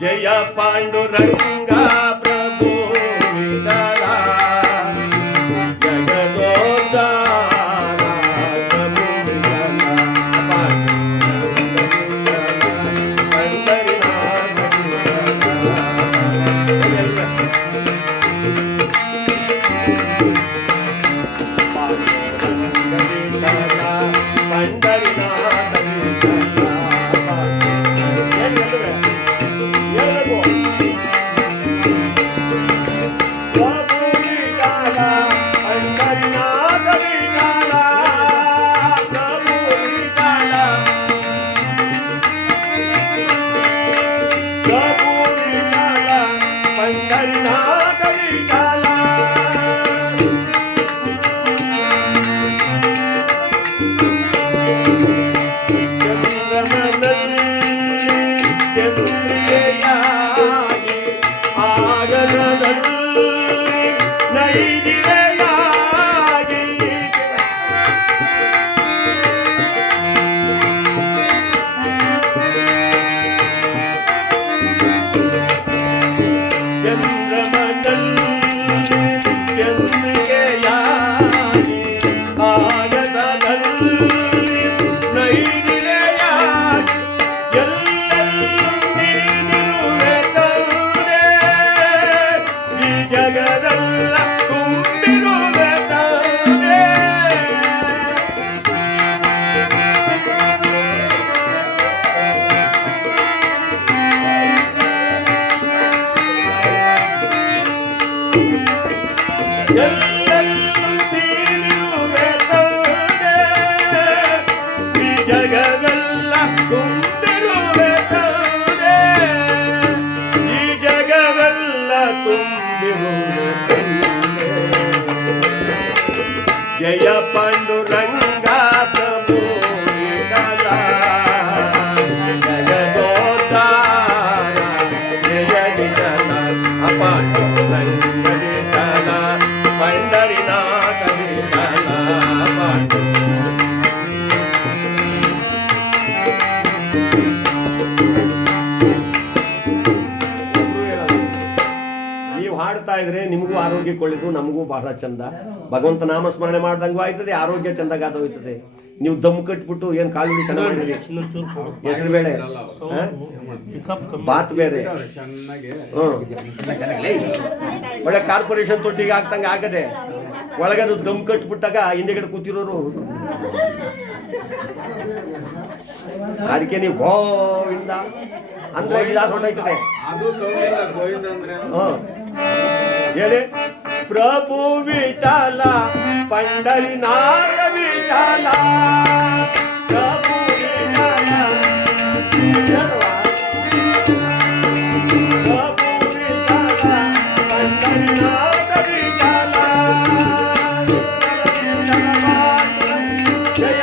ಜಯ ಪಾಂಡುರಂಗ ಪ್ರಭು ವಿಠಲ ಜಗದೋದ್ಧಾರ ಪ್ರಭು ವಿಠಲ ಪಂಡರಿನಾಥ ಜಗವೆಲ್ಲ ತುಂಬಿರುವೆ ತಂದೆ ಈ ಜಗವೆಲ್ಲ ತುಂಬಿರುವೆ ತಂದೆ ಜಯ ಪಾಂಡುರಂಗ ಪ್ರಭು ವಿಠಲ ಜಗದೋದ್ಧಾರ ಜಯ ವಿಠಲ ಪಾಂಡುರಂಗ ವಿಠಲ ಪಂಡರಿನಾಥ ವಿಠಲ ಪಾಂಡು ಹಾಡ್ತಾ ಇದ್ರೆ ನಿಮಗೂ ಆರೋಗ್ಯಕ್ಕೆ ಒಳ್ಳೆಯದು, ನಮಗೂ ಬಹಳ ಚಂದ. ಭಗವಂತ ನಾಮಸ್ಮರಣೆ ಮಾಡ್ದಂಗೂ ಆಯ್ತದೆ, ಆರೋಗ್ಯ ಚಂದಗಾದೋಯ್ತದೆ. ನೀವು ದಮ್ ಕಟ್ಬಿಟ್ಟು ಏನ್ ಕಾಲು ಚೆನ್ನಾಗಿ ಮಾಡಿದ್ರಿ, ಹೆಸರು ಬೇಳೆ ಬಾತ್ ಬೇರೆ ಒಳ್ಳೆ ಕಾರ್ಪೊರೇಷನ್ ತೊಟ್ಟಿಗೆ ಹಾಕ್ತಂಗೆ ಆಗದೆ ಒಳಗದು ದಮ್ ಕಟ್ಬಿಟ್ಟಾಗ ಹಿಂದೆಗಡೆ ಕೂತಿರೋರು ಅದಕ್ಕೆ ನೀವು ಗೋವಿಂದ ಅಂದ್ರೆ ಇದಾಸ ಹೊಂಟೋಯ್ತದೆ. ಹೇಳಿ ಪ್ರಭು ವಿಠಲ ಪಂಡರಿನಾಥ ವಿಠಲ ಪ್ರಭು ವಿಠಲ ಪ್ರಭು ವಿಠಲ ಪಂಡರಿನಾಥ ವಿಠಲ ಜಯ ಜಯ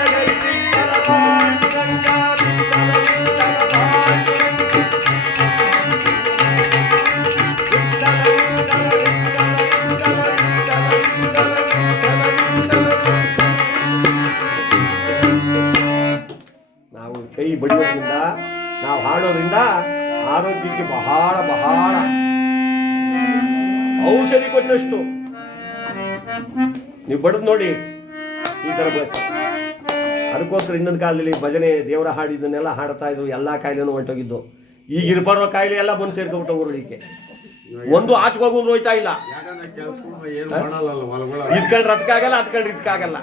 ನಾವು ಕೈ ಬಡಿಯೋದ್ರಿಂದ, ನಾವು ಹಾಡೋದ್ರಿಂದ ಆರೋಗ್ಯಕ್ಕೆ ಬಹಳ ಬಹಳ ಔಷಧಿ ಕೊಟ್ಟಷ್ಟು. ನೀವು ಬಡದ್ ನೋಡಿ ಈ ತರ ಅದಕ್ಕೋಸ್ಕರ ಇನ್ನೊಂದು ಕಾಲದಲ್ಲಿ ಭಜನೆ ದೇವರ ಹಾಡಿದ್ದನ್ನೆಲ್ಲ ಹಾಡ್ತಾ ಇದ್ರು, ಎಲ್ಲಾ ಕಾಯಿಲೆನೂ ಹೊಂಟೋಗಿದ್ದು. ಈಗ ಇರ್ಬರೋ ಕಾಯಿಲೆ ಎಲ್ಲ ಬಂದು ಸೇರ್ಕೊಬಿಟ್ಟು ಊರಿಗೆ ಒಂದು ಆಚೆಗೋಗೋದು ಹೋಯ್ತಾ ಇಲ್ಲ. ಇದ್ಕೊಂಡ್ರೆ ಅದಕ್ಕಾಗಲ್ಲ, ಅದ್ಕೊಂಡ್ರೆ ಇದಕ್ಕಾಗಲ್ಲ.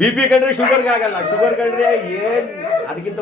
BP ಕಂಡ್ರೆ ಶುಗರ್ಗೆ ಆಗಲ್ಲ, ಶುಗರ್ ಕಂಡ್ರೆ ಏನ್ ಅದಕ್ಕಿಂತ